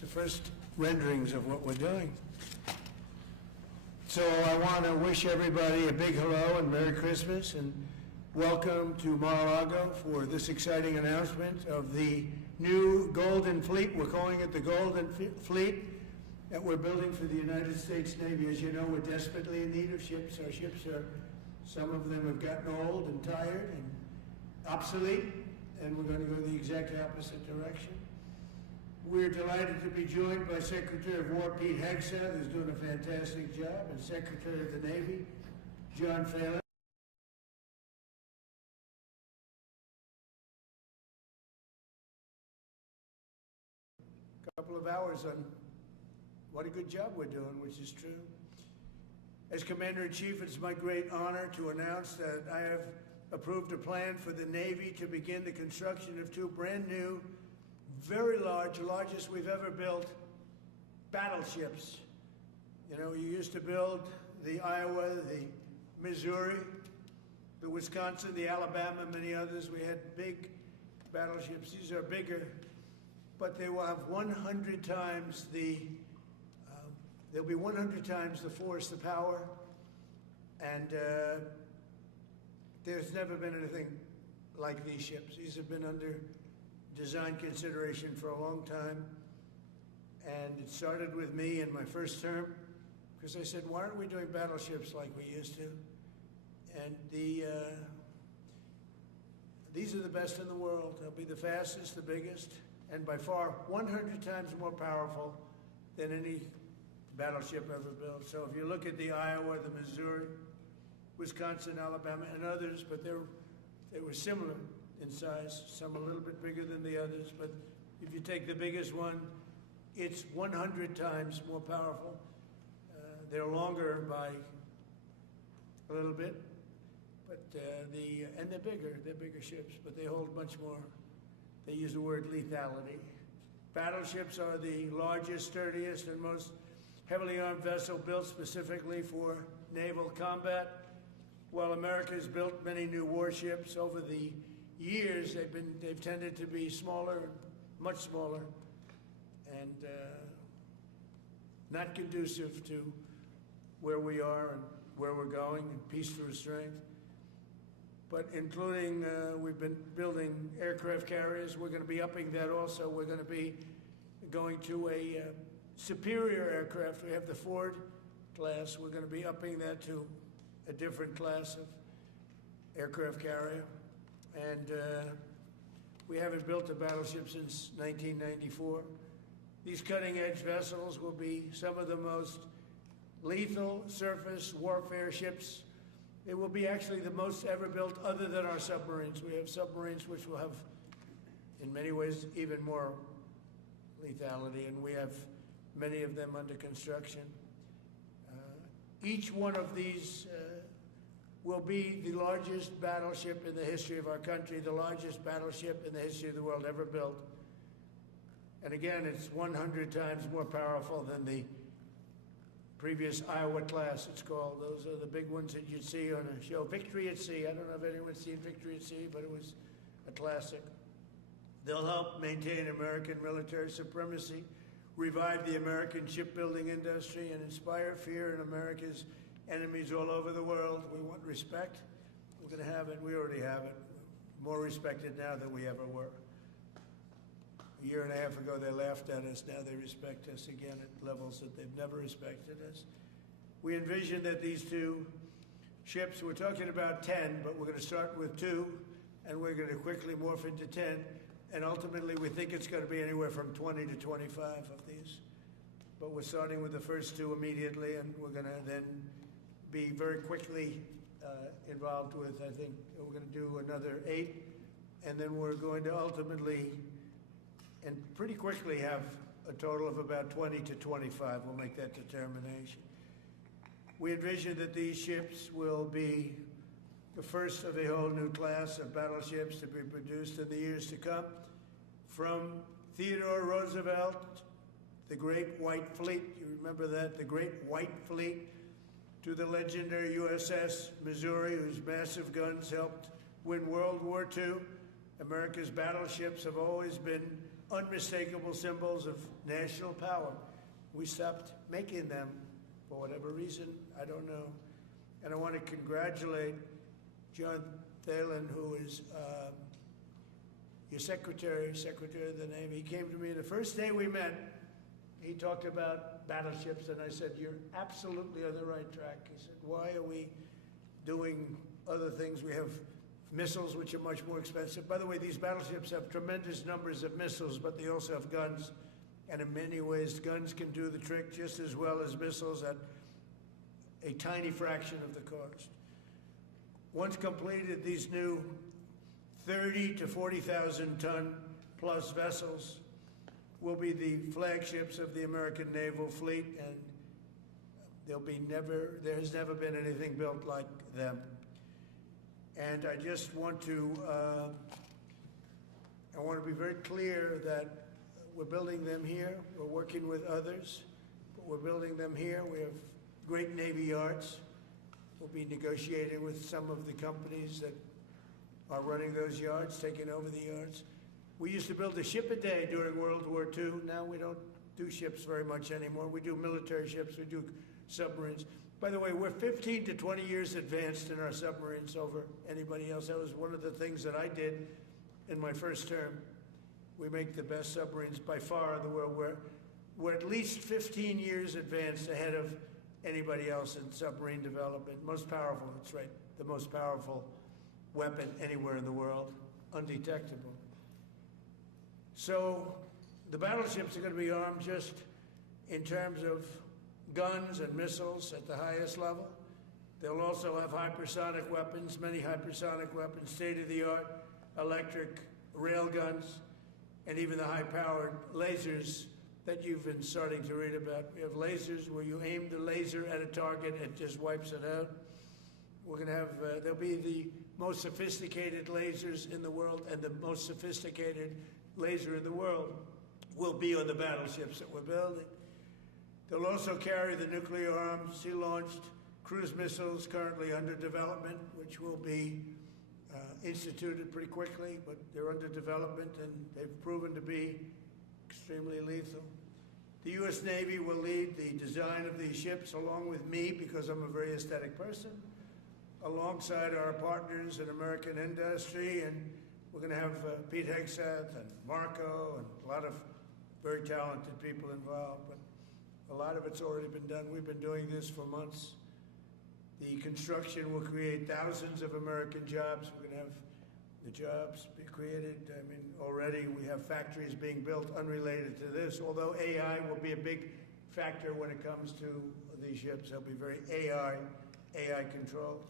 It's the first renderings of what we're doing. So I want to wish everybody a big hello and Merry Christmas and welcome to Mar-A-Lago for this exciting announcement of the new Golden Fleet. We're calling it the Golden Fleet that we're building for the United States Navy. As you know, we're desperately in need of ships. Our ships some of them have gotten old and tired and obsolete, and we're going to go the exact opposite direction. We're delighted to be joined by Secretary of War Pete Hegseth, who's doing a fantastic job, and Secretary of the Navy, John Phelan. A couple of hours on what a good job we're doing, which is true. As Commander-in-Chief, it's my great honor to announce that I have approved a plan for the Navy to begin the construction of two brand new, very large, largest we've ever built, battleships. You know, you used to build the Iowa, the Missouri, the Wisconsin, the Alabama, many others. We had big battleships. These are bigger, but they will have 100 times they'll be 100 times the force, the power, and there's never been anything like these ships. These have been under design consideration for a long time, and it started with me in my first term, because I said, why aren't we doing battleships like we used to? And these are the best in the world. They'll be the fastest, the biggest, and by far 100 times more powerful than any battleship ever built. So if you look at the Iowa, the Missouri, Wisconsin, Alabama, and others, but they were similar in size, some a little bit bigger than the others, but if you take the biggest one, it's 100 times more powerful. They're longer by a little bit, but and they're bigger ships, but they hold much more. They use the word lethality. Battleships are the largest, sturdiest, and most heavily armed vessel built specifically for naval combat. While America has built many new warships over the years, they've tended to be smaller, much smaller, and not conducive to where we are and where we're going, and peace through strength. But including, we've been building aircraft carriers. We're going to be upping that also. We're going to be going to a superior aircraft. We have the Ford class. We're going to be upping that to a different class of aircraft carrier. And we haven't built a battleship since 1994. These cutting-edge vessels will be some of the most lethal surface warfare ships. It will be actually the most ever built other than our submarines. We have submarines which will have, in many ways, even more lethality, and we have many of them under construction. Each one of these will be the largest battleship in the history of our country, the largest battleship in the history of the world ever built. And again, it's 100 times more powerful than the previous Iowa class, it's called. Those are the big ones that you'd see on a show. Victory at Sea. I don't know if anyone's seen Victory at Sea, but it was a classic. They'll help maintain American military supremacy, revive the American shipbuilding industry, and inspire fear in America's enemies all over the world. We want respect. We're going to have it. We already have it. More respected now than we ever were. A year and a half ago, they laughed at us. Now they respect us again at levels that they've never respected us. We envision that these two ships, we're talking about 10, but we're going to start with 2, and we're going to quickly morph into 10. And ultimately, we think it's going to be anywhere from 20 to 25 of these. But we're starting with the first 2 immediately, and we're going to then be very quickly involved with, I think, we're going to do another 8, and then we're going to ultimately and pretty quickly have a total of about 20 to 25. We'll make that determination. We envision that these ships will be the first of a whole new class of battleships to be produced in the years to come. From Theodore Roosevelt, the Great White Fleet, you remember that, the Great White Fleet, to the legendary USS Missouri, whose massive guns helped win World War II. America's battleships have always been unmistakable symbols of national power. We stopped making them for whatever reason, I don't know. And I want to congratulate John Thalen, who is your secretary of the Navy. He came to me the first day we met. He talked about battleships, and I said, "You're absolutely on the right track." He said, "Why are we doing other things? We have missiles, which are much more expensive." By the way, these battleships have tremendous numbers of missiles, but they also have guns. And in many ways, guns can do the trick just as well as missiles at a tiny fraction of the cost. Once completed, these new 30 to 40,000 ton plus vessels will be the flagships of the American naval fleet, and there has never been anything built like them. And I just want to, be very clear that we're building them here. We're working with others, but we're building them here. We have great Navy yards. We'll be negotiating with some of the companies that are running those yards, taking over the yards. We used to build a ship a day during World War II. Now we don't do ships very much anymore. We do military ships, we do submarines. By the way, we're 15 to 20 years advanced in our submarines over anybody else. That was one of the things that I did in my first term. We make the best submarines by far in the world. We're at least 15 years advanced ahead of anybody else in submarine development. Most powerful, that's right, the most powerful weapon anywhere in the world, undetectable. So the battleships are going to be armed just in terms of guns and missiles at the highest level. They'll also have hypersonic weapons, many hypersonic weapons, state-of-the-art electric rail guns, and even the high-powered lasers that you've been starting to read about. We have lasers where you aim the laser at a target and it just wipes it out. We're going to have, there'll be the most sophisticated lasers in the world, and the most sophisticated laser in the world will be on the battleships that we're building. They'll also carry the nuclear-armed, sea-launched cruise missiles currently under development, which will be instituted pretty quickly, but they're under development and they've proven to be extremely lethal. The U.S. Navy will lead the design of these ships along with me, because I'm a very aesthetic person, alongside our partners in American industry, and we're going to have Pete Hegseth and Marco and a lot of very talented people involved, but a lot of it's already been done. We've been doing this for months. The construction will create thousands of American jobs. We're going to have the jobs be created. I mean, already we have factories being built unrelated to this, although AI will be a big factor when it comes to these ships. They'll be very AI controlled.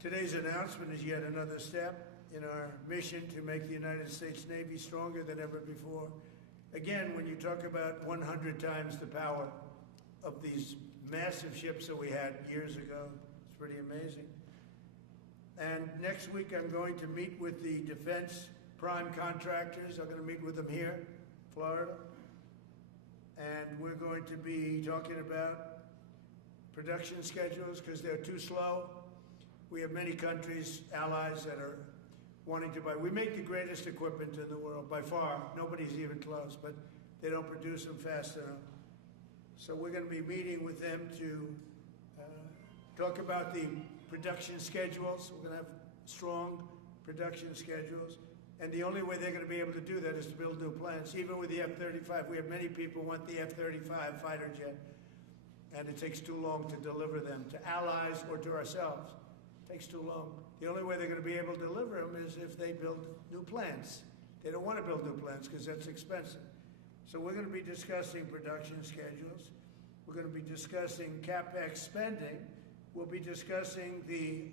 Today's announcement is yet another step in our mission to make the United States Navy stronger than ever before. Again, when you talk about 100 times the power of these massive ships that we had years ago, it's pretty amazing. And next week I'm going to meet with the defense prime contractors. I'm going to meet with them here, Florida. And we're going to be talking about production schedules because they're too slow. We have many countries, allies, that are wanting to buy. We make the greatest equipment in the world, by far. Nobody's even close, but they don't produce them fast enough. So we're going to be meeting with them to talk about the production schedules. We're going to have strong production schedules. And the only way they're going to be able to do that is to build new plants. Even with the F-35, we have many people who want the F-35 fighter jet, and it takes too long to deliver them to allies or to ourselves. It takes too long. The only way they're going to be able to deliver them is if they build new plants. They don't want to build new plants because that's expensive. So we're going to be discussing production schedules. We're going to be discussing CapEx spending. We'll be discussing the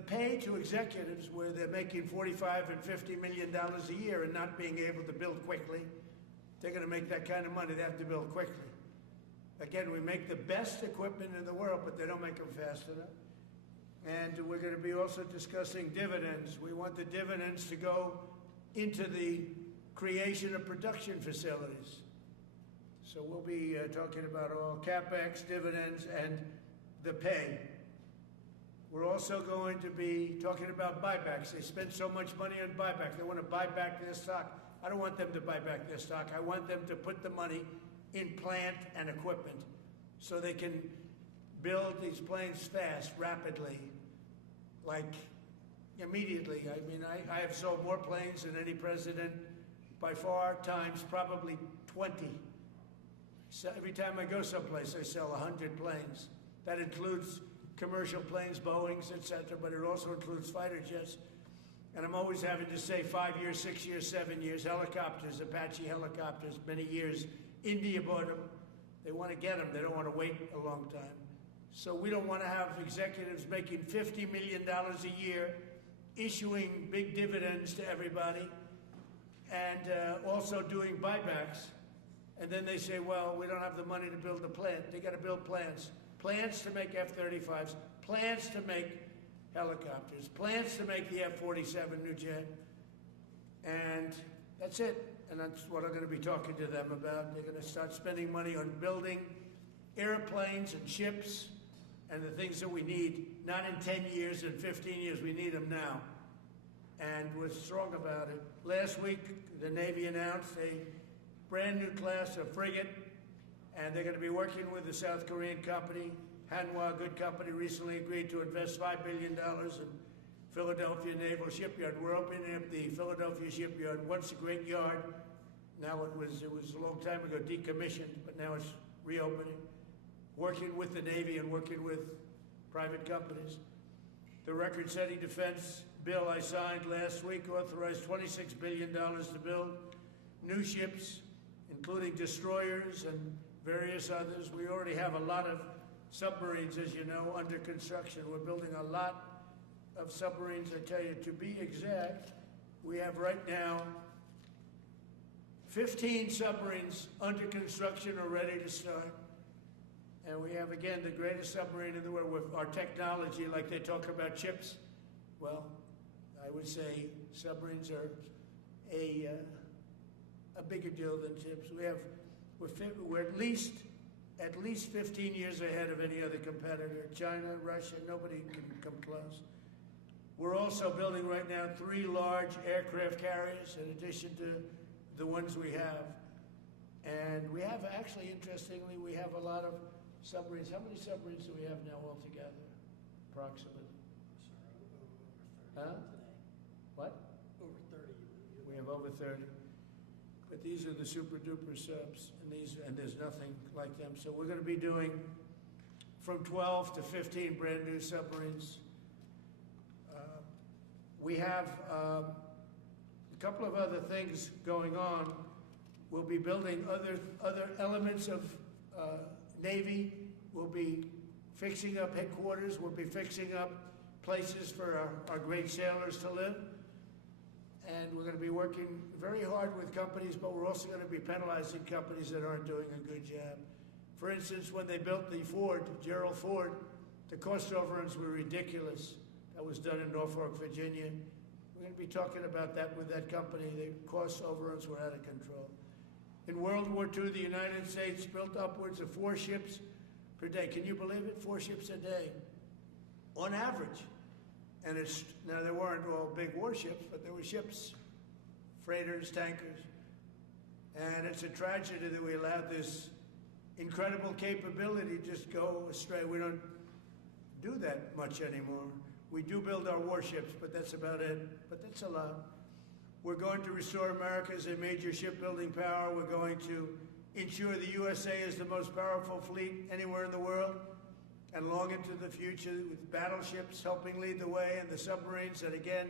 pay to executives where they're making $45 and $50 million a year and not being able to build quickly. They're going to make that kind of money. They have to build quickly. Again, we make the best equipment in the world, but they don't make them fast enough. And we're going to be also discussing dividends. We want the dividends to go into the creation of production facilities. So we'll be talking about all CapEx, dividends, and the pay. We're also going to be talking about buybacks. They spend so much money on buyback. They want to buy back their stock. I don't want them to buy back their stock. I want them to put the money in plant and equipment so they can build these planes fast, rapidly, like immediately. I mean, I have sold more planes than any president by far, times probably 20. So every time I go someplace, I sell 100 planes. That includes commercial planes, Boeings, etc., but it also includes fighter jets. And I'm always having to say 5 years, 6 years, 7 years, helicopters, Apache helicopters, many years. India bought them. They want to get them. They don't want to wait a long time. So we don't want to have executives making $50 million a year, issuing big dividends to everybody, and also doing buybacks. And then they say, well, we don't have the money to build the plant. They got to build plants. Plans to make F-35s, plans to make helicopters, plans to make the F-47 new jet. And that's it. And that's what I'm going to be talking to them about. They're going to start spending money on building airplanes and ships and the things that we need, not in 10 years and 15 years. We need them now. And we're strong about it. Last week, the Navy announced a brand new class of frigate, and they're going to be working with the South Korean company. Hanwha, a good company, recently agreed to invest $5 billion in Philadelphia Naval Shipyard. We're opening up the Philadelphia Shipyard. Once a great yard. Now it was a long time ago decommissioned, but now it's reopening. Working with the Navy and working with private companies. The record-setting defense bill I signed last week authorized $26 billion to build new ships, including destroyers and various others. We already have a lot of submarines, as you know, under construction. We're building a lot of submarines. I tell you, to be exact, we have right now 15 submarines under construction or ready to start. And we have, again, the greatest submarine in the world with our technology, like they talk about chips. Well, I would say submarines are a bigger deal than chips. We're at least 15 years ahead of any other competitor. China, Russia, nobody can come close. We're also building right now 3 large aircraft carriers in addition to the ones we have. And we have, actually, interestingly, we have a lot of submarines. How many submarines do we have now altogether, approximately? Huh? What? Over 30. We have over 30. But these are the super duper subs, and there's nothing like them. So we're going to be doing from 12 to 15 brand new submarines. We have a couple of other things going on. We'll be building other elements of Navy. We'll be fixing up headquarters. We'll be fixing up places for our great sailors to live. And we're going to be working very hard with companies, but we're also going to be penalizing companies that aren't doing a good job. For instance, when they built the Ford, Gerald Ford, the cost overruns were ridiculous. That was done in Norfolk, Virginia. We're going to be talking about that with that company. The cost overruns were out of control. In World War II, the United States built upwards of 4 ships per day. Can you believe it? 4 ships a day, on average. And now there weren't all big warships, but there were ships, freighters, tankers. And it's a tragedy that we allowed this incredible capability just go astray. We don't do that much anymore. We do build our warships, but that's about it. But that's a lot. We're going to restore America as a major shipbuilding power. We're going to ensure the USA is the most powerful fleet anywhere in the world. And long into the future, with battleships helping lead the way, and the submarines, and again,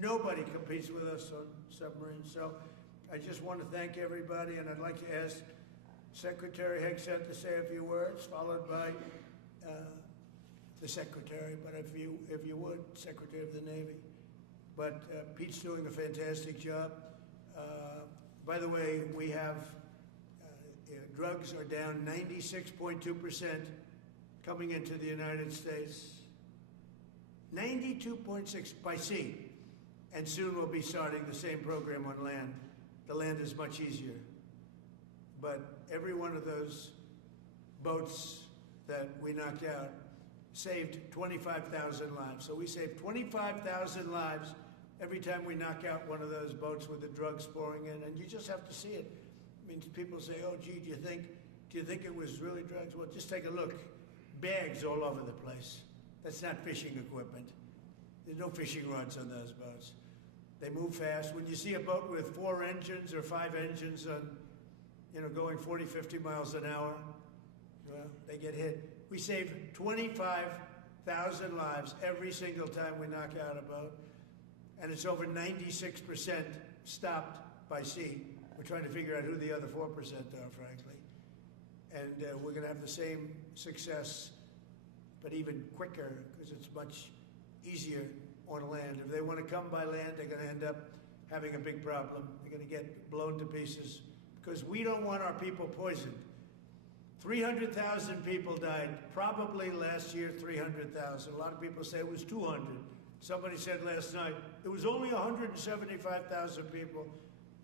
nobody competes with us on submarines. So I just want to thank everybody, and I'd like to ask Secretary Hegseth to say a few words, followed by the Secretary, but if you would, Secretary of the Navy. But Pete's doing a fantastic job. By the way, we have, drugs are down 96.2%. coming into the United States. 92.6 by sea. And soon we'll be starting the same program on land. The land is much easier. But every one of those boats that we knocked out saved 25,000 lives. So we save 25,000 lives every time we knock out one of those boats with the drugs pouring in, and you just have to see it. I mean, people say, "Oh, gee, do you think it was really drugs?" Well, just take a look. Bags all over the place. That's not fishing equipment. There's no fishing rods on those boats. They move fast. When you see a boat with 4 engines or 5 engines on, going 40, 50 miles an hour, well, they get hit. We save 25,000 lives every single time we knock out a boat, and it's over 96% stopped by sea. We're trying to figure out who the other 4% are, frankly. And we're going to have the same success, but even quicker, because it's much easier on land. If they want to come by land, they're going to end up having a big problem. They're going to get blown to pieces, because we don't want our people poisoned. 300,000 people died, probably last year 300,000. A lot of people say it was 200. Somebody said last night, it was only 175,000 people.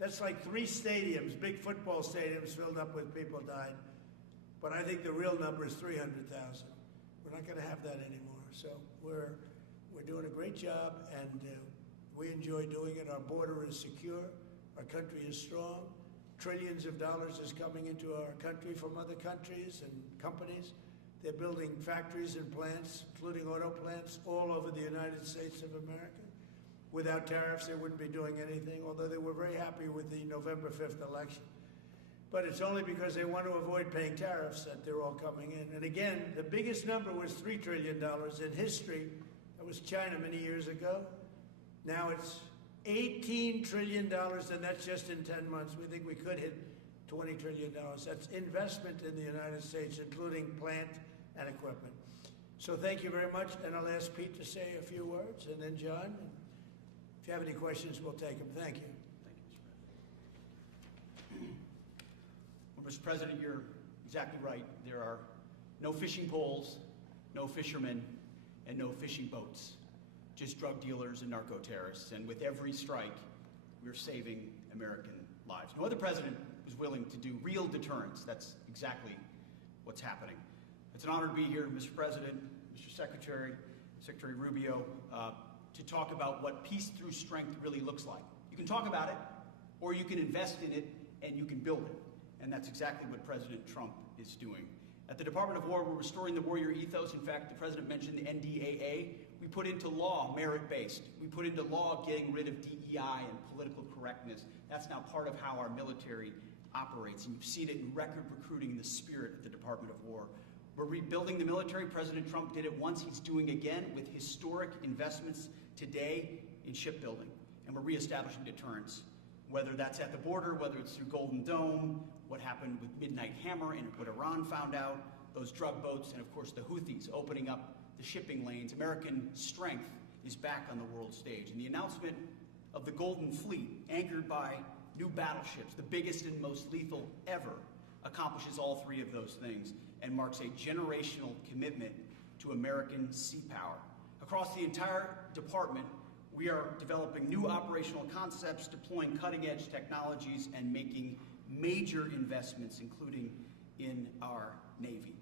That's like 3 stadiums, big football stadiums filled up with people died. But I think the real number is 300,000. We're not going to have that anymore. So we're doing a great job, and we enjoy doing it. Our border is secure. Our country is strong. Trillions of dollars is coming into our country from other countries and companies. They're building factories and plants, including auto plants, all over the United States of America. Without tariffs, they wouldn't be doing anything, although they were very happy with the November 5th election. But it's only because they want to avoid paying tariffs that they're all coming in. And again, the biggest number was $3 trillion in history. That was China many years ago. Now it's $18 trillion, and that's just in 10 months. We think we could hit $20 trillion. That's investment in the United States, including plant and equipment. So thank you very much, and I'll ask Pete to say a few words, and then John. If you have any questions, we'll take them. Thank you. Mr. President, you're exactly right. There are no fishing poles, no fishermen, and no fishing boats. Just drug dealers and narco-terrorists. And with every strike, we're saving American lives. No other president was willing to do real deterrence. That's exactly what's happening. It's an honor to be here, Mr. President, Mr. Secretary, Secretary Rubio, to talk about what peace through strength really looks like. You can talk about it, or you can invest in it, and you can build it. And that's exactly what President Trump is doing. At the Department of War, we're restoring the warrior ethos. In fact, the President mentioned the NDAA. We put into law merit-based. We put into law getting rid of DEI and political correctness. That's now part of how our military operates. And you've seen it in record recruiting in the spirit of the Department of War. We're rebuilding the military. President Trump did it once. He's doing again with historic investments today in shipbuilding. And we're reestablishing deterrence, whether that's at the border, whether it's through Golden Dome, what happened with Midnight Hammer and what Iran found out, those drug boats, and of course the Houthis opening up the shipping lanes. American strength is back on the world stage. And the announcement of the Golden Fleet, anchored by new battleships, the biggest and most lethal ever, accomplishes all 3 of those things and marks a generational commitment to American sea power. Across the entire department, we are developing new operational concepts, deploying cutting-edge technologies, and making major investments, including in our Navy.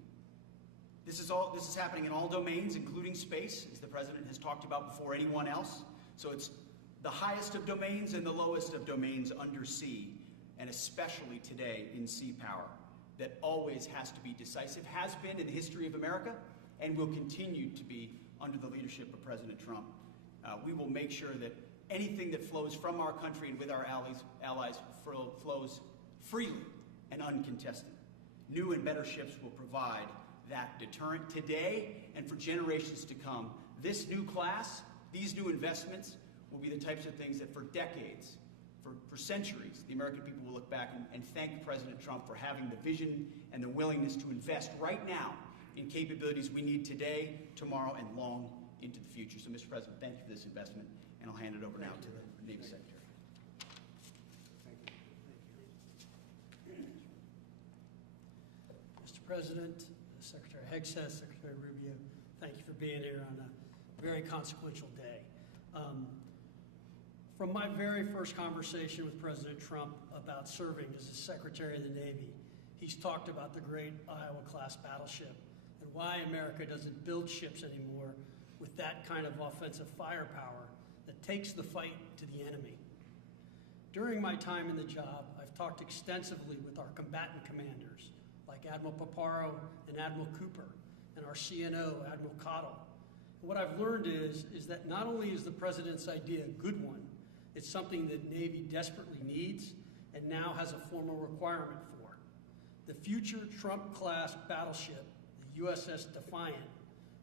This is happening in all domains, including space, as the President has talked about before anyone else. So it's the highest of domains and the lowest of domains under sea, and especially today in sea power, that always has to be decisive, has been in the history of America, and will continue to be under the leadership of President Trump. We will make sure that anything that flows from our country and with our allies flows freely and uncontested. New and better ships will provide that deterrent today and for generations to come. This new class, these new investments, will be the types of things that for decades, for centuries, the American people will look back and thank President Trump for having the vision and the willingness to invest right now in capabilities we need today, tomorrow, and long into the future. So, Mr. President, thank you for this investment, and I'll hand it over now to the Navy Secretary. Mr. President, Secretary Hegseth, Secretary Rubio, thank you for being here on a very consequential day. From my very first conversation with President Trump about serving as the Secretary of the Navy, he's talked about the great Iowa-class battleship and why America doesn't build ships anymore with that kind of offensive firepower that takes the fight to the enemy. During my time in the job, I've talked extensively with our combatant commanders, like Admiral Paparo and Admiral Cooper, and our CNO, Admiral Cottle. And what I've learned is that not only is the President's idea a good one, it's something that Navy desperately needs and now has a formal requirement for. The future Trump-class battleship, the USS Defiant,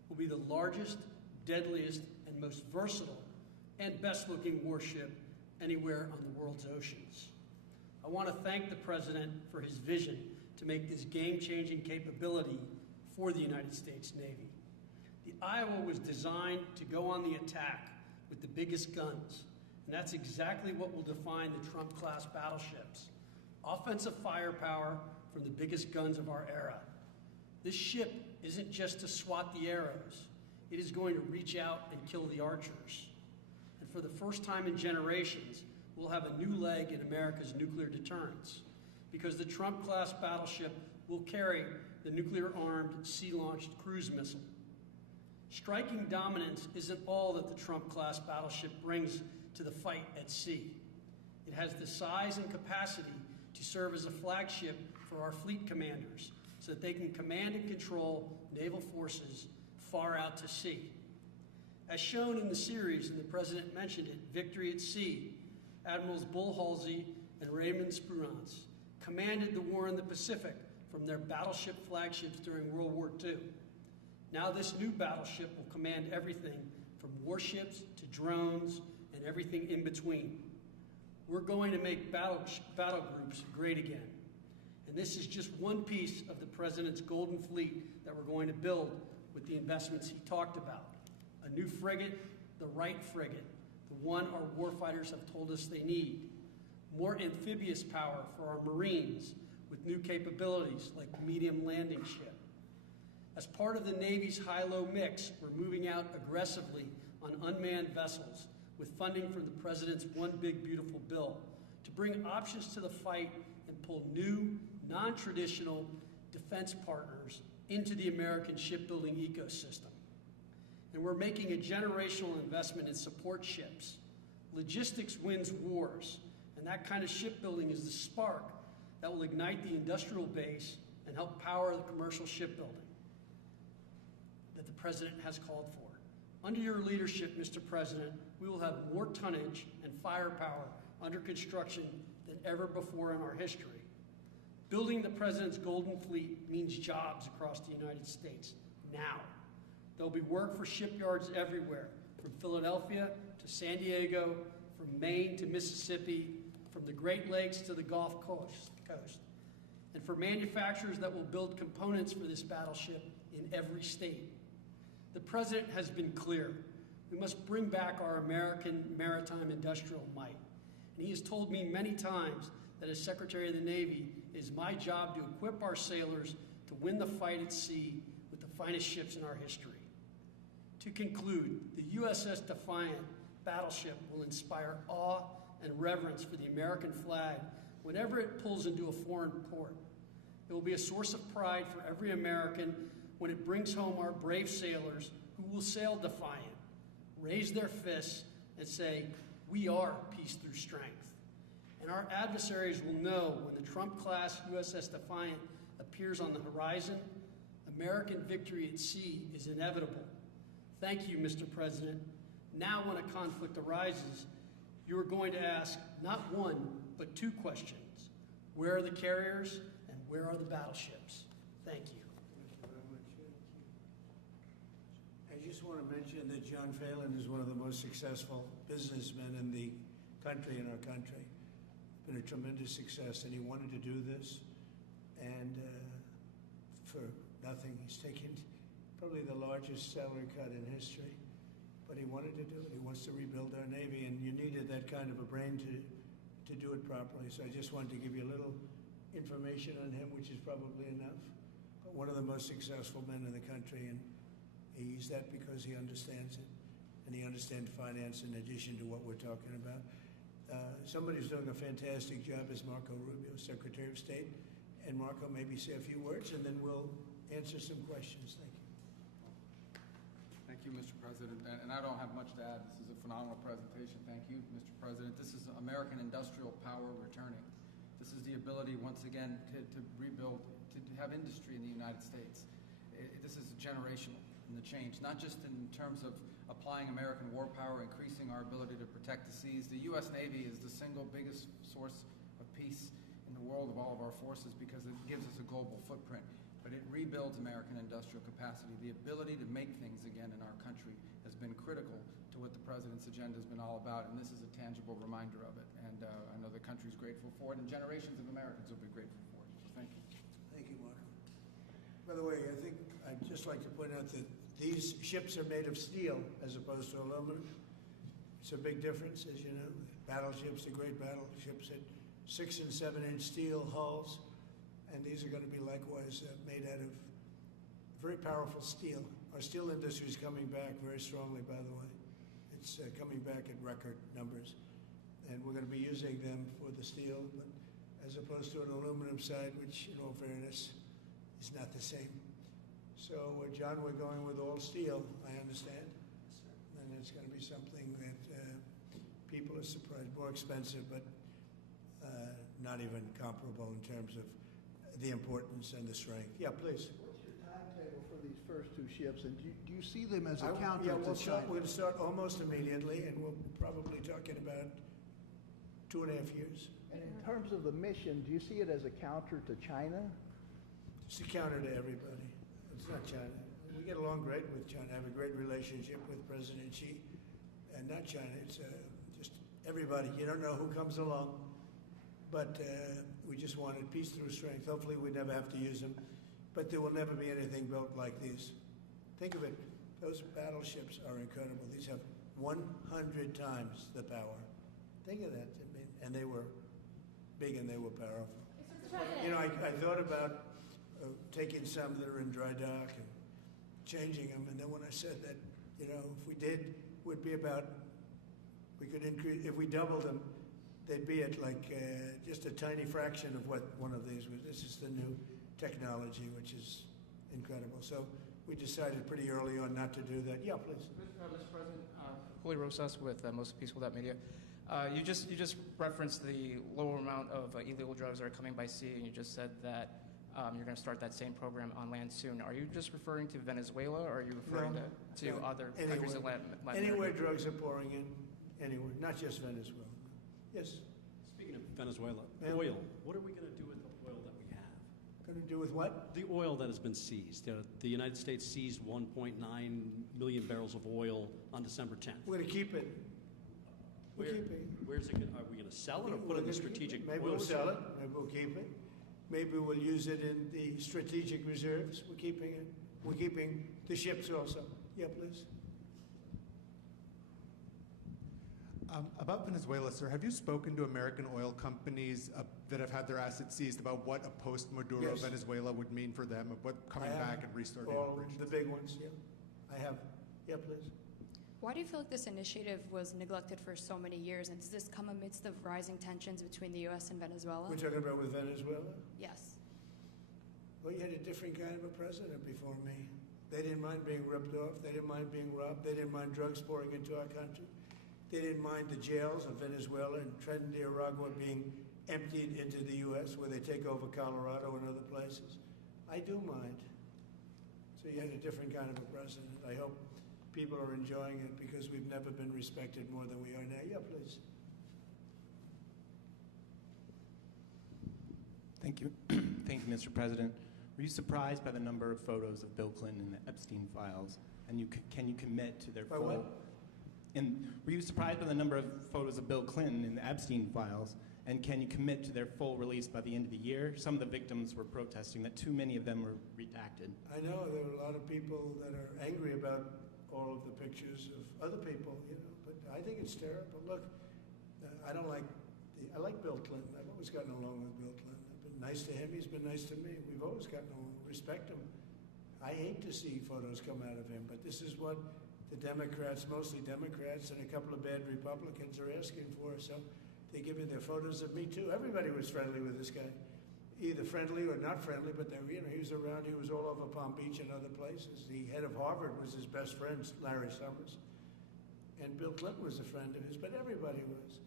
will be the largest, deadliest, and most versatile and best-looking warship anywhere on the world's oceans. I want to thank the President for his vision to make this game-changing capability for the United States Navy. The Iowa was designed to go on the attack with the biggest guns, and that's exactly what will define the Trump-class battleships. Offensive firepower from the biggest guns of our era. This ship isn't just to swat the arrows. It is going to reach out and kill the archers. And for the first time in generations, we'll have a new leg in America's nuclear deterrence, because the Trump-class battleship will carry the nuclear-armed, sea-launched cruise missile. Striking dominance isn't all that the Trump-class battleship brings to the fight at sea. It has the size and capacity to serve as a flagship for our fleet commanders so that they can command and control naval forces far out to sea. As shown in the series, and the President mentioned it, Victory at Sea, Admirals Bull Halsey and Raymond Spruance commanded the war in the Pacific from their battleship flagships during World War II. Now this new battleship will command everything from warships to drones and everything in between. We're going to make battle groups great again. And this is just one piece of the President's Golden Fleet that we're going to build with the investments he talked about. A new frigate, the right frigate, the one our warfighters have told us they need. More amphibious power for our Marines with new capabilities like the medium landing ship. As part of the Navy's high-low mix, we're moving out aggressively on unmanned vessels with funding from the President's One Big Beautiful Bill to bring options to the fight and pull new, non-traditional defense partners into the American shipbuilding ecosystem. And we're making a generational investment in support ships. Logistics wins wars, and that kind of shipbuilding is the spark that will ignite the industrial base and help power the commercial shipbuilding that the President has called for. Under your leadership, Mr. President, we will have more tonnage and firepower under construction than ever before in our history. Building the President's Golden Fleet means jobs across the United States, now. There'll be work for shipyards everywhere, from Philadelphia to San Diego, from Maine to Mississippi, from the Great Lakes to the Gulf Coast. And for manufacturers that will build components for this battleship in every state. The President has been clear. We must bring back our American maritime industrial might. And he has told me many times that as Secretary of the Navy, it is my job to equip our sailors to win the fight at sea with the finest ships in our history. To conclude, the USS Defiant battleship will inspire awe and reverence for the American flag whenever it pulls into a foreign port. It will be a source of pride for every American when it brings home our brave sailors who will sail defiant, raise their fists, and say, "We are peace through strength." And our adversaries will know when the Trump-class USS Defiant appears on the horizon, American victory at sea is inevitable. Thank you, Mr. President. Now when a conflict arises, you are going to ask not one, but two questions. Where are the carriers, and where are the battleships? Thank you. Thank you very much. I just want to mention that John Phelan is one of the most successful businessmen in the country, in our country. Been a tremendous success, and he wanted to do this, and for nothing. He's taken probably the largest salary cut in history, but he wanted to do it. He wants to rebuild our Navy, and you needed that kind of a brain to do it properly. So I just wanted to give you a little information on him, which is probably enough. But one of the most successful men in the country, and he's that because he understands it, and he understands finance in addition to what we're talking about. Somebody who's doing a fantastic job is Marco Rubio, Secretary of State. And Marco, maybe say a few words, and then we'll answer some questions. Thank you. Thank you, Mr. President. And I don't have much to add. This is a phenomenal presentation. Thank you, Mr. President. This is American industrial power returning. This is the ability, once again, to rebuild, to have industry in the United States. This is generational in the change, not just in terms of applying American war power, increasing our ability to protect the seas. The U.S. Navy is the single biggest source of peace in the world of all of our forces because it gives us a global footprint. But it rebuilds American industrial capacity. The ability to make things again in our country has been critical to what the President's agenda has been all about, and this is a tangible reminder of it. And I know the country's grateful for it, and generations of Americans will be grateful for it. So thank you. Thank you, Mark. By the way, I think I'd just like to point out that these ships are made of steel as opposed to aluminum. It's a big difference, as you know. Battleships, the great battleships, had 6- and 7-inch steel hulls, and these are going to be likewise made out of very powerful steel. Our steel industry is coming back very strongly, by the way. It's coming back at record numbers, and we're going to be using them for the steel, but as opposed to an aluminum side, which, in all fairness, is not the same. So, John, we're going with all steel, I understand. And it's going to be something that people are surprised, more expensive, but not even comparable in terms of the importance and the strength. Yeah, please. What's your timetable for these first two ships, and do you see them as a counter Yeah, to China? we'll start almost immediately, and we'll probably talking about 2.5 years. And in terms of the mission, do you see it as a counter to China? It's a counter to everybody. It's not China. We get along great with China. I have a great relationship with President Xi, and not China. It's just everybody. You don't know who comes along, but we just wanted peace through strength. Hopefully we never have to use them, but there will never be anything built like these. Think of it. Those battleships are incredible. These have 100 times the power. Think of that. I mean, and they were big and they were powerful. You know, I thought about taking some that are in dry dock and changing them, and then when I said that, you know, if we did, would be about, we could increase, if we doubled them, they'd be at like just a tiny fraction of what one of these was. This is the new technology, which is incredible. So we decided pretty early on not to do that. Yeah, please. Mr. President, Julio Rosas with Most Peaceful Media. You just referenced the lower amount of illegal drugs that are coming by sea, and you just said that you're going to start that same program on land soon. Are you just referring to Venezuela, or are you referring to other countries in Latin America? Anywhere drugs are pouring in, anywhere, not just Venezuela. Yes? Speaking of Venezuela, oil, what are we going to do with the oil that we have? Going to do with what? The oil that has been seized. The United States seized 1.9 million barrels of oil on December 10th. We're going to keep it. Where's it going? Are we going to sell it or put it in the strategic? Maybe we'll sell it. Maybe we'll keep it. Maybe we'll use it in the strategic reserves. We're keeping it. We're keeping the ships also. Yeah, please. About Venezuela, sir, have you spoken to American oil companies that have had their assets seized about what a post-Maduro Venezuela would mean for them, of what coming back and restarting operations? The big ones, yeah. I have. Yeah, please. Why do you feel like this initiative was neglected for so many years, and does this come amidst the rising tensions between the U.S. and Venezuela? We're talking about with Venezuela? Yes. Well, you had a different kind of a president before me. They didn't mind being ripped off. They didn't mind being robbed. They didn't mind drugs pouring into our country. They didn't mind the jails of Venezuela and Trinidad, Nicaragua being emptied into the U.S., where they take over Colorado and other places. I do mind. So you had a different kind of a president. I hope people are enjoying it because we've never been respected more than we are now. Yeah, please. Thank you. Thank you, Mr. President. Were you surprised by the number of photos of Bill Clinton in the Epstein files? And can you commit to their By full... what? And were you surprised by the number of photos of Bill Clinton in the Epstein files? And can you commit to their full release by the end of the year? Some of the victims were protesting that too many of them were redacted. I know there are a lot of people that are angry about all of the pictures of other people, you know, but I think it's terrible. Look, I like Bill Clinton. I've always gotten along with Bill Clinton. I've been nice to him. He's been nice to me. We've always gotten along. Respect him. I hate to see photos come out of him, but this is what the Democrats, mostly Democrats, and a couple of bad Republicans are asking for. So they're giving their photos of me too. Everybody was friendly with this guy. either friendly or not friendly, but they, you know, he was around. He was all over Palm Beach and other places. The head of Harvard was his best friend, Larry Summers, and Bill Clinton was a friend of his. But everybody was.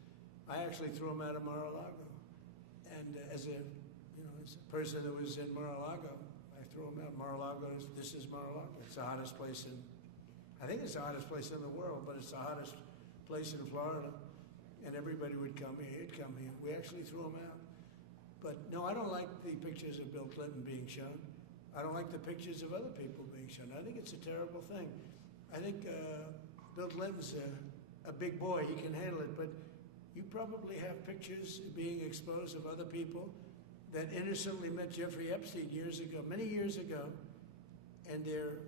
I actually threw him out of Mar-A-Lago, and as a person that was in Mar-A-Lago, I threw him out. Mar-A-Lago this is Mar-A-Lago. It's the hottest place I think it's the hottest place in the world, but it's the hottest place in Florida, and everybody would come here. He'd come here. We actually threw him out. But no, I don't like the pictures of Bill Clinton being shown. I don't like the pictures of other people being shown. I think it's a terrible thing. I think Bill Clinton's a big boy. He can handle it. But you probably have pictures being exposed of other people that innocently met Jeffrey Epstein years ago, many years ago, and they're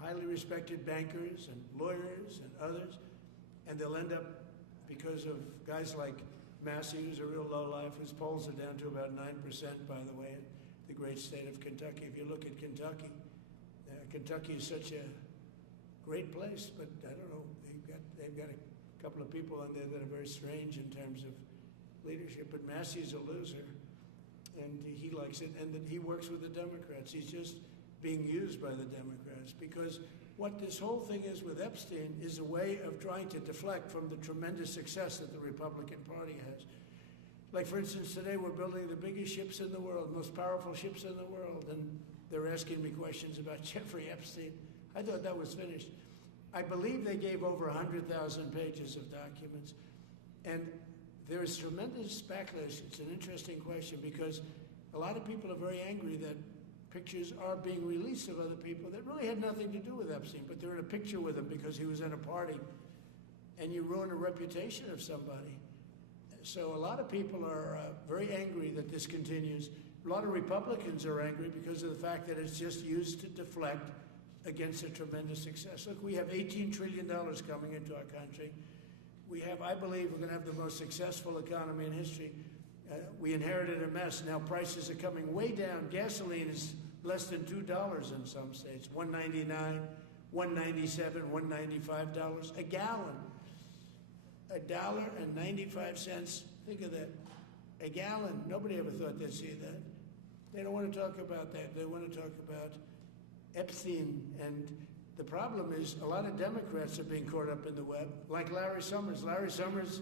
highly respected bankers and lawyers and others, and they'll end up, because of guys like Massey, who's a real lowlife, whose polls are down to about 9%, by the way, in the great state of Kentucky. If you look at Kentucky, Kentucky is such a great place, but I don't know, they've got a couple of people on there that are very strange in terms of leadership, but Massey's a loser, and he likes it, and he works with the Democrats. He's just being used by the Democrats, because what this whole thing is with Epstein is a way of trying to deflect from the tremendous success that the Republican Party has. Like, for instance, today we're building the biggest ships in the world, most powerful ships in the world, and they're asking me questions about Jeffrey Epstein. I thought that was finished. I believe they gave over 100,000 pages of documents, and there is tremendous backlash. It's an interesting question, because a lot of people are very angry that pictures are being released of other people that really had nothing to do with Epstein, but they're in a picture with him because he was at a party, and you ruin a reputation of somebody. So a lot of people are very angry that this continues. A lot of Republicans are angry because of the fact that it's just used to deflect against a tremendous success. Look, we have $18 trillion coming into our country. We have, I believe, we're going to have the most successful economy in history. We inherited a mess. Now prices are coming way down. Gasoline is less than $2 in some states. $1.99, $1.97, $1.95 a gallon. $1.95. Think of that. A gallon. Nobody ever thought they'd see that. They don't want to talk about that. They want to talk about Epstein. And the problem is a lot of Democrats are being caught up in the web, like Larry Summers. Larry Summers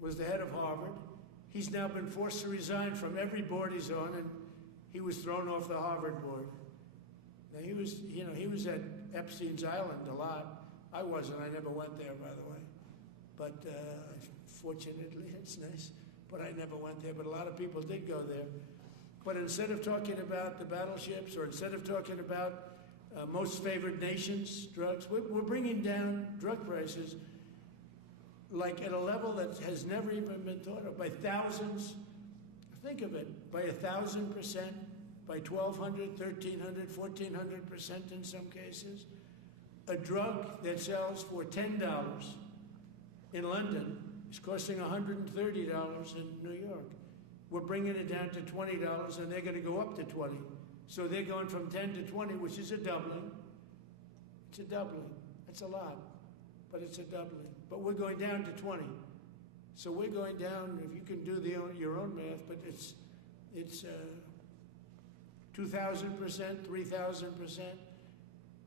was the head of Harvard. He's now been forced to resign from every board he's on, and he was thrown off the Harvard board. Now he was at Epstein's Island a lot. I wasn't. I never went there, by the way. But fortunately, it's nice. But I never went there. But a lot of people did go there. But instead of talking about the battleships, or instead of talking about most favored nations drugs, we're bringing down drug prices like at a level that has never even been thought of, by thousands. Think of it, by 1,000%, by 1,200, 1,300, 1,400% in some cases. A drug that sells for $10 in London is costing $130 in New York. We're bringing it down to $20, and they're going to go up to 20. So they're going from 10 to 20, which is a doubling. It's a doubling. That's a lot, but it's a doubling. But we're going down to 20. So we're going down, if you can do your own math, but it's 2,000%, 3,000%.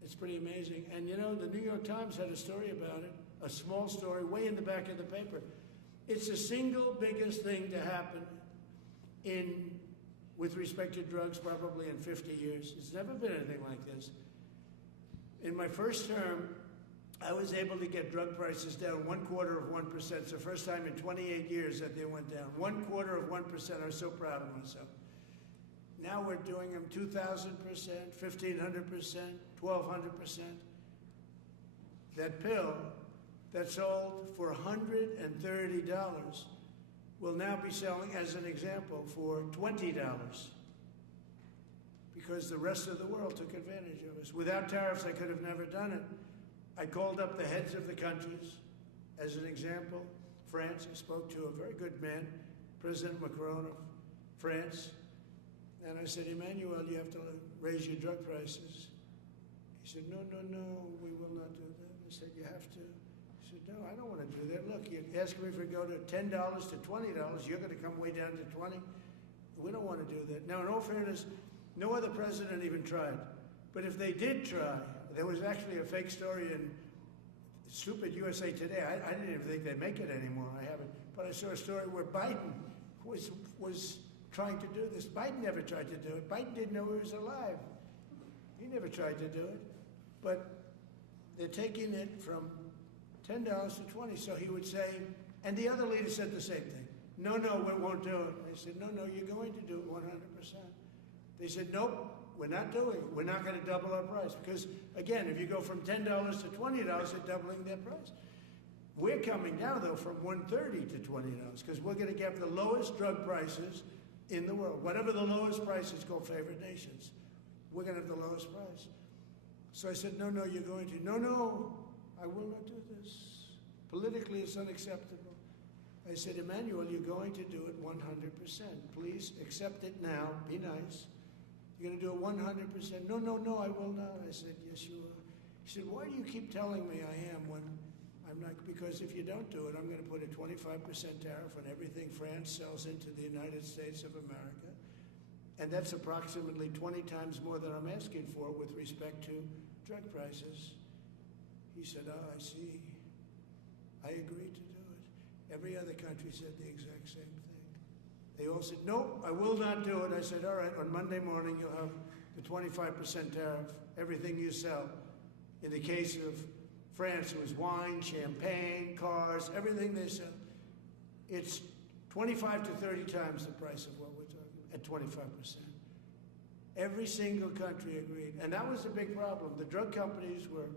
It's pretty amazing. And you know, the New York Times had a story about it, a small story, way in the back of the paper. It's the single biggest thing to happen with respect to drugs probably in 50 years. It's never been anything like this. In my first term, I was able to get drug prices down 0.25%. It's the first time in 28 years that they went down. 0.25%. I was so proud of myself. Now we're doing them 2,000%, 1,500%, 1,200%. That pill that sold for $130 will now be selling, as an example, for $20, because the rest of the world took advantage of us. Without tariffs, I could have never done it. I called up the heads of the countries, as an example. France, I spoke to a very good man, President Macron of France, and I said, Emmanuel, you have to raise your drug prices. He said, no, we will not do that. I said, you have to. He said, no, I don't want to do that. Look, you ask me if we go to $10 to $20, you're going to come way down to 20. We don't want to do that. Now, in all fairness, no other president even tried. But if they did try, there was actually a fake story in stupid USA Today. I didn't even think they'd make it anymore. I haven't. But I saw a story where Biden was trying to do this. Biden never tried to do it. Biden didn't know he was alive. He never tried to do it. But they're taking it from $10 to $20. So he would say, and the other leader said the same thing. No, we won't do it. I said, no, you're going to do it 100%. They said, nope, we're not doing it. We're not going to double our price. Because, again, if you go from $10 to $20, they're doubling their price. We're coming down, though, from $130 to $20, because we're going to get the lowest drug prices in the world. Whatever the lowest price is called favored nations, we're going to have the lowest price. So I said, no, you're going to. No, I will not do this. Politically, it's unacceptable. I said, Emmanuel, you're going to do it 100%. Please accept it now. Be nice. You're going to do it 100%. No, I will not. I said, yes, you will. He said, why do you keep telling me I am when I'm not? Because if you don't do it, I'm going to put a 25% tariff on everything France sells into the United States of America. And that's approximately 20 times more than I'm asking for with respect to drug prices. He said, I see. I agreed to do it. Every other country said the exact same thing. They all said, no, I will not do it. I said, all right, on Monday morning you'll have the 25% tariff, everything you sell. In the case of France, it was wine, champagne, cars, everything they sell. It's 25 to 30 times the price of what we're talking about, at 25%. Every single country agreed. And that was the big problem. The drug companies were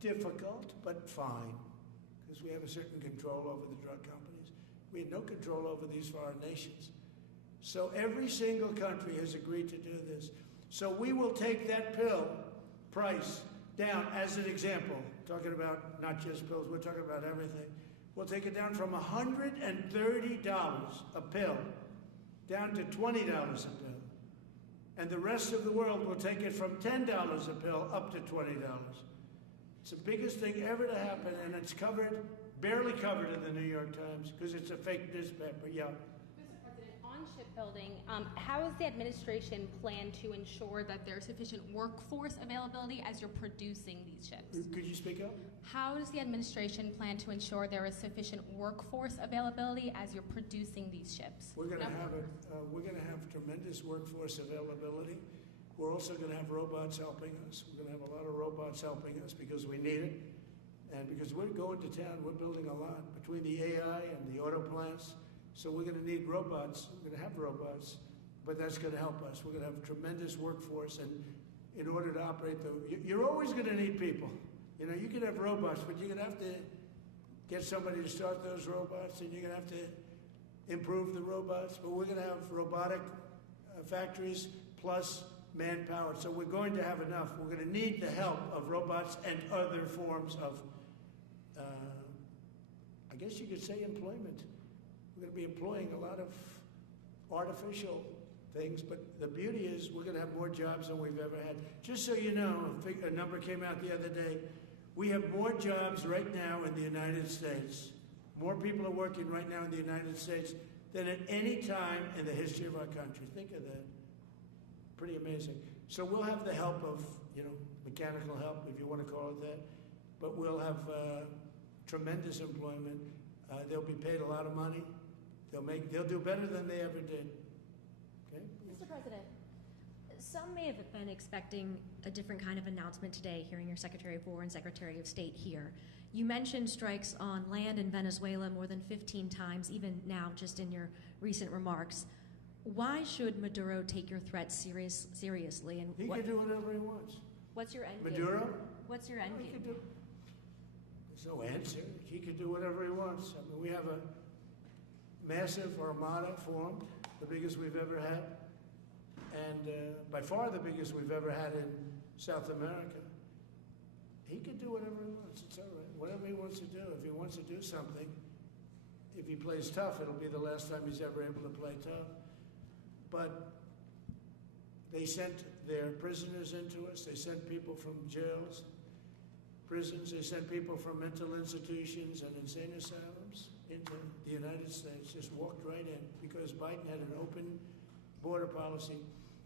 difficult, but fine, because we have a certain control over the drug companies. We had no control over these foreign nations. So every single country has agreed to do this. So we will take that pill price down as an example, talking about not just pills, we're talking about everything. We'll take it down from $130 a pill down to $20 a pill. And the rest of the world will take it from $10 a pill up to $20. It's the biggest thing ever to happen, and it's covered, barely covered in the New York Times, because it's a fake newspaper. Yeah. Mr. President, on shipbuilding, how does the administration plan to ensure that there's sufficient workforce availability as you're producing these ships? Could you speak up? How does the administration plan to ensure there is sufficient workforce availability as you're producing these ships? We're going to have it. We're going to have tremendous workforce availability. We're also going to have robots helping us. We're going to have a lot of robots helping us because we need it. And because we're going to town, we're building a lot between the AI and the auto plants. So we're going to need robots. We're going to have robots, but that's going to help us. We're going to have a tremendous workforce. And in order to operate you're always going to need people. You know, you can have robots, but you're going to have to get somebody to start those robots, and you're going to have to improve the robots. But we're going to have robotic factories plus manpower. So we're going to have enough. We're going to need the help of robots and other forms of, I guess you could say, employment. We're going to be employing a lot of artificial things, but the beauty is we're going to have more jobs than we've ever had. Just so you know, a number came out the other day. We have more jobs right now in the United States. More people are working right now in the United States than at any time in the history of our country. Think of that. Pretty amazing. So we'll have the help of, mechanical help, if you want to call it that, but we'll have tremendous employment. They'll be paid a lot of money. They'll do better than they ever did. Okay? Mr. President, some may have been expecting a different kind of announcement today, hearing your Secretary of War and Secretary of State here. You mentioned strikes on land in Venezuela more than 15 times, even now, just in your recent remarks. Why should Maduro take your threats seriously? And he can do whatever he wants. What's your end game? Maduro? What's your end game? There's no answer. He can do whatever he wants. I mean, we have a massive armada formed, the biggest we've ever had, and by far the biggest we've ever had in South America. He can do whatever he wants. It's all right. Whatever he wants to do. If he wants to do something, if he plays tough, it'll be the last time he's ever able to play tough. But they sent their prisoners into us. They sent people from jails, prisons. They sent people from mental institutions and insane asylums into the United States. Just walked right in because Biden had an open border policy.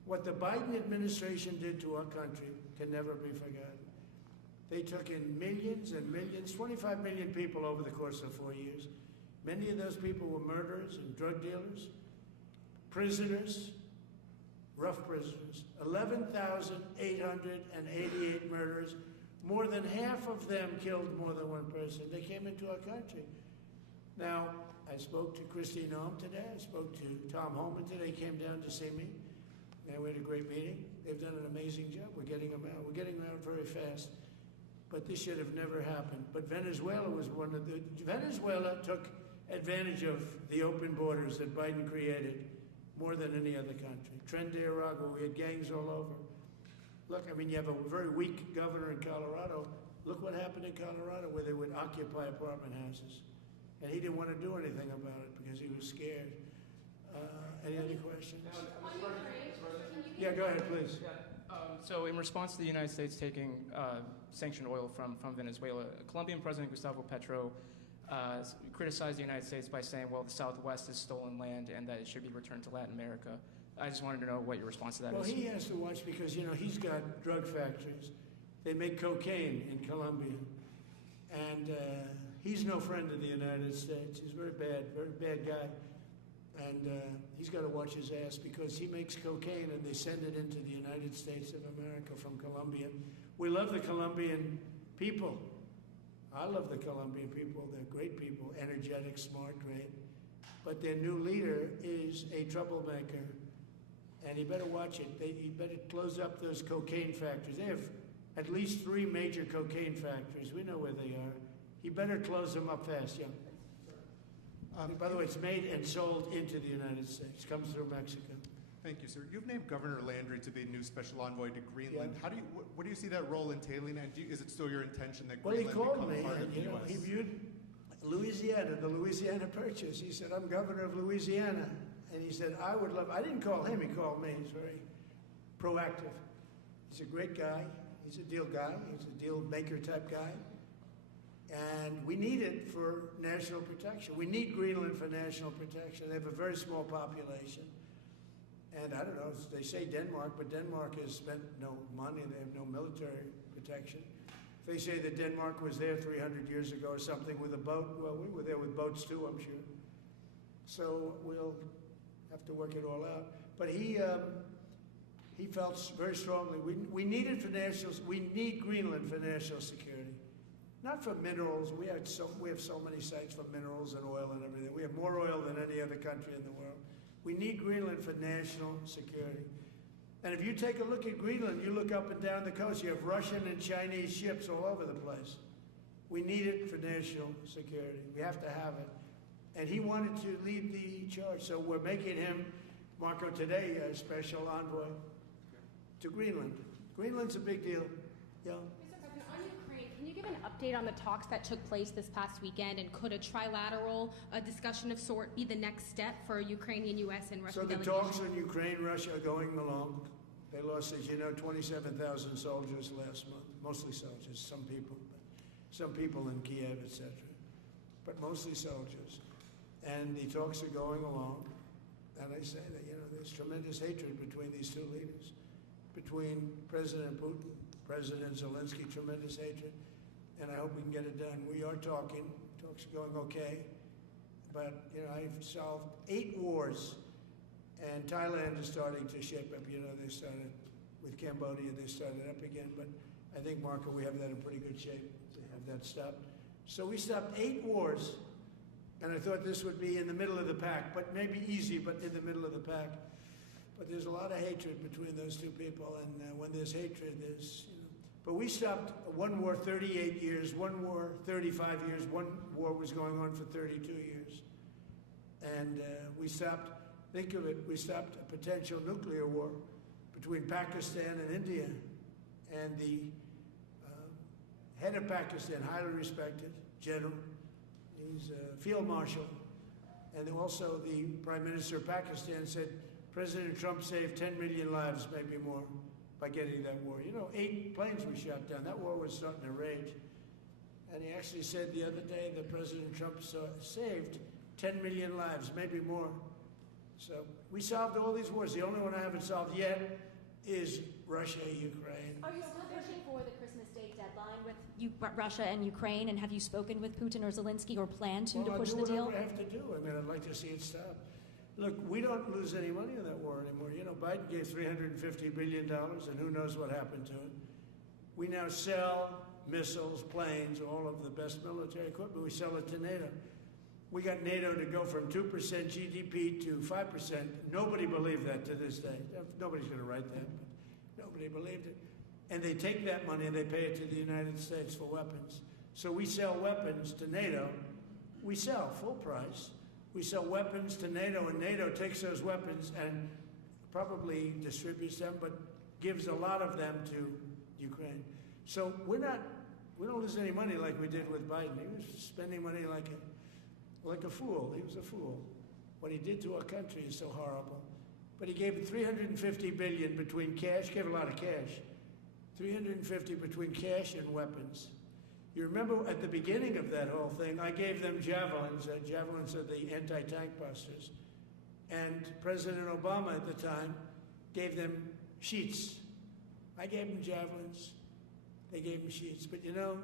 What the Biden administration did to our country can never be forgotten. They took in millions and millions, 25 million people over the course of 4 years. Many of those people were murderers and drug dealers, prisoners, rough prisoners. 11,888 murderers. More than half of them killed more than one person. They came into our country. Now, I spoke to Christine Ohm today. I spoke to Tom Holman today. He came down to see me. And we had a great meeting. They've done an amazing job. We're getting them out. We're getting them out very fast. But this should have never happened. But Venezuela was one of the... Venezuela took advantage of the open borders that Biden created more than any other country. Tren de Aragua, we had gangs all over. Look, I mean, you have a very weak governor in Colorado. Look what happened in Colorado where they would occupy apartment houses. And he didn't want to do anything about it because he was scared. Any other questions? Yeah, go ahead, please. So in response to the United States taking sanctioned oil from Venezuela, Colombian President Gustavo Petro criticized the United States by saying, well, the Southwest is stolen land and that it should be returned to Latin America. I just wanted to know what your response to that is. Well, he has to watch because, you know, he's got drug factories. They make cocaine in Colombia. And he's no friend of the United States. He's very bad guy. And he's got to watch his ass because he makes cocaine and they send it into the United States of America from Colombia. We love the Colombian people. I love the Colombian people. They're great people, energetic, smart, great. But their new leader is a troublemaker. And he better watch it. He better close up those cocaine factories. They have at least 3 major cocaine factories. We know where they are. He better close them up fast, yeah. By the way, it's made and sold into the United States. Comes through Mexico. Thank you, sir. You've named Governor Landry to be new special envoy to Greenland. Yeah. How do you? What do you see that role entailing? And is it still your intention that Well, he Greenland called become me, part of and the you know, U.S.? he viewed Louisiana, the Louisiana Purchase. He said, "I'm governor of Louisiana," and he said, "I would love." I didn't call him; he called me. He's very proactive. He's a great guy. He's a deal guy. He's a deal maker type guy. And we need it for national protection. We need Greenland for national protection. They have a very small population. And I don't know, they say Denmark, but Denmark has spent no money. They have no military protection. If they say that Denmark was there 300 years ago or something with a boat, well, we were there with boats too, I'm sure. So we'll have to work it all out. But he felt very strongly, we need it for we need Greenland for national security. Not for minerals. We have so many sites for minerals and oil and everything. We have more oil than any other country in the world. We need Greenland for national security. And if you take a look at Greenland, you look up and down the coast, you have Russian and Chinese ships all over the place. We need it for national security. We have to have it. And he wanted to lead the charge. So we're making him, Marco, today, a special envoy to Greenland. Greenland's a big deal. Yeah. Can you give an update on the talks that took place this past weekend, and could a trilateral discussion of sort be the next step for Ukrainian, U.S., and Russian delegations? So the talks on Ukraine, Russia are going along. They lost, as you know, 27,000 soldiers last month, mostly soldiers, some people in Kiev, etc., but mostly soldiers. And the talks are going along. And I say that, you know, there's tremendous hatred between these two leaders, between President Putin, President Zelensky, tremendous hatred, and I hope we can get it done. We are talking. Talks are going okay, but you know, I've solved 8 wars, and Thailand is starting to shape up. You know, they started with Cambodia, they started up again, but I think, Marco, we have that in pretty good shape to have that stopped. So we stopped 8 wars, and I thought this would be in the middle of the pack, but maybe easy, but in the middle of the pack. But there's a lot of hatred between those two people, and when there's hatred, there's, you know. But we stopped one war 38 years, one war 35 years, one war was going on for 32 years. And we stopped, think of it, we stopped a potential nuclear war between Pakistan and India. And the head of Pakistan, highly respected general, he's a field marshal, and also the Prime Minister of Pakistan said, President Trump saved 10 million lives, maybe more, by getting that war. You know, 8 planes we shot down. That war was starting to rage. And he actually said the other day that President Trump saved 10 million lives, maybe more. So we solved all these wars. The only one I haven't solved yet is Russia, Ukraine. Are you still pushing for the Christmas Day deadline with Russia and Ukraine? And have you spoken with Putin or Zelensky or plan to push the deal? I'll do whatever I have to do. I mean, I'd like to see it stop. Look, we don't lose any money on that war anymore. You know, Biden gave $350 billion, and who knows what happened to it. We now sell missiles, planes, all of the best military equipment. We sell it to NATO. We got NATO to go from 2% GDP to 5%. Nobody believed that to this day. Nobody's going to write that, but nobody believed it. And they take that money and they pay it to the United States for weapons. So we sell weapons to NATO. We sell full price. We sell weapons to NATO, and NATO takes those weapons and probably distributes them, but gives a lot of them to Ukraine. So we don't lose any money like we did with Biden. He was spending money like a fool. He was a fool. What he did to our country is so horrible. But he gave $350 billion between cash, gave a lot of cash, $350 between cash and weapons. You remember at the beginning of that whole thing, I gave them javelins. Javelins are the anti-tank busters. And President Obama at the time gave them sheets. I gave them javelins. They gave them sheets. But you know,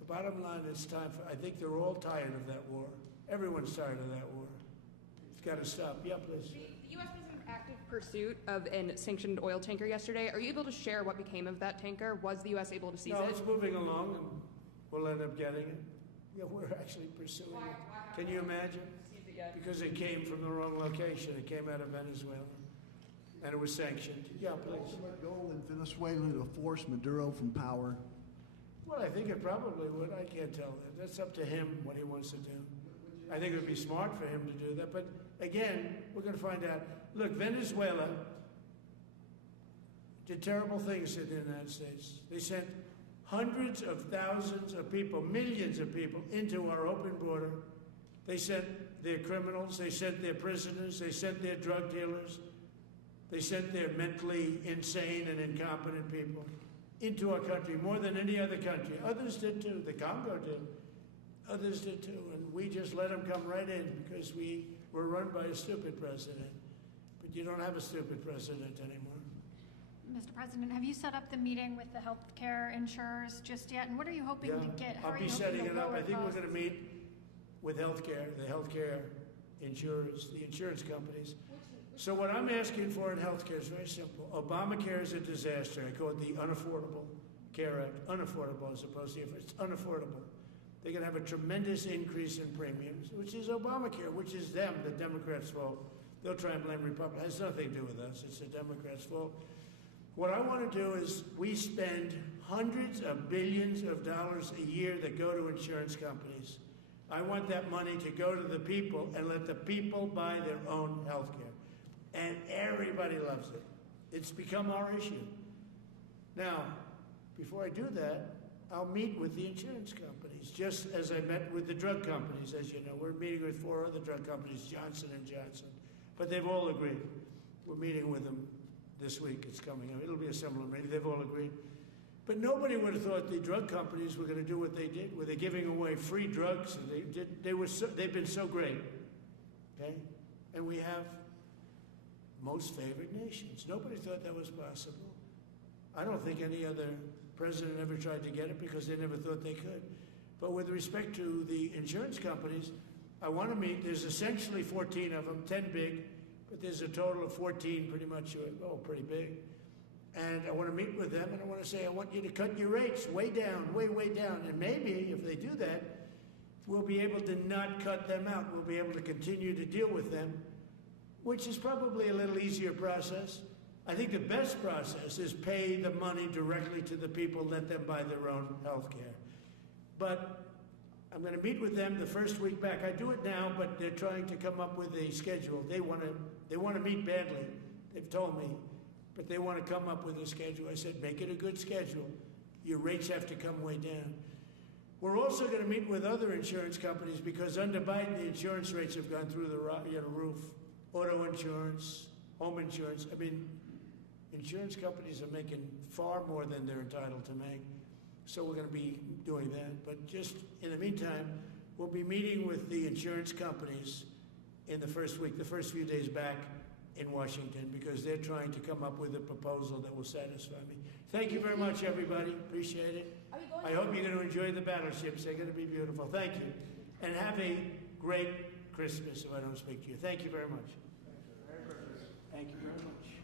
the bottom line is time for, I think they're all tired of that war. Everyone's tired of that war. It's got to stop. Yeah, please. The U.S. was in active pursuit of a sanctioned oil tanker yesterday. Are you able to share what became of that tanker? Was the U.S. able to seize it? No, it's moving along, and we'll end up getting it. Yeah, we're actually pursuing it. Can you imagine? Because it came from the wrong location. It came out of Venezuela, and it was sanctioned. Yeah, please. Ultimate goal in Venezuela to force Maduro from power? Well, I think it probably would. I can't tell that. That's up to him what he wants to do. I think it would be smart for him to do that. But again, we're going to find out. Look, Venezuela did terrible things to the United States. They sent hundreds of thousands of people, millions of people, into our open border. They sent their criminals, they sent their prisoners, they sent their drug dealers, they sent their mentally insane and incompetent people into our country more than any other country. Others did too. The Congo did. Others did too. And we just let them come right in because we were run by a stupid president. But you don't have a stupid president anymore. Mr. President, have you set up the meeting with the healthcare insurers just yet? And what are you hoping to get? I'll be setting it up. I think we're going to meet with the healthcare insurers, the insurance companies. So what I'm asking for in healthcare is very simple. Obamacare is a disaster. I call it the Unaffordable Care Act. Unaffordable as opposed to it's unaffordable. They're going to have a tremendous increase in premiums, which is Obamacare, which is them, the Democrats' fault. They'll try and blame Republicans. It has nothing to do with us. It's the Democrats' fault. What I want to do is we spend hundreds of billions of dollars a year that go to insurance companies. I want that money to go to the people and let the people buy their own health care. And everybody loves it. It's become our issue. Now, before I do that, I'll meet with the insurance companies, just as I met with the drug companies. As you know, we're meeting with 4 other drug companies, Johnson & Johnson. But they've all agreed. We're meeting with them this week. It's coming up. It'll be a similar meeting. They've all agreed. But nobody would have thought the drug companies were going to do what they did, where they're giving away free drugs. And they've been so great. Okay? And we have most favored nations. Nobody thought that was possible. I don't think any other president ever tried to get it because they never thought they could. But with respect to the insurance companies, I want to meet. There's essentially 14 of them, 10 big, but there's a total of 14 pretty much, pretty big. And I want to meet with them, and I want to say, I want you to cut your rates way down, way, way down. And maybe if they do that, we'll be able to not cut them out. We'll be able to continue to deal with them, which is probably a little easier process. I think the best process is pay the money directly to the people, let them buy their own health care. But I'm going to meet with them the first week back. I do it now, but they're trying to come up with a schedule. They want to meet badly, they've told me, but they want to come up with a schedule. I said, make it a good schedule. Your rates have to come way down. We're also going to meet with other insurance companies because under Biden, the insurance rates have gone through the roof. Auto insurance, home insurance. I mean, insurance companies are making far more than they're entitled to make. So we're going to be doing that. But just in the meantime, we'll be meeting with the insurance companies in the first week, the first few days back in Washington, because they're trying to come up with a proposal that will satisfy me. Thank you very much, everybody. Appreciate it. I hope you're going to enjoy the battleships. They're going to be beautiful. Thank you. And have a great Christmas if I don't speak to you. Thank you very much. Thank you very much.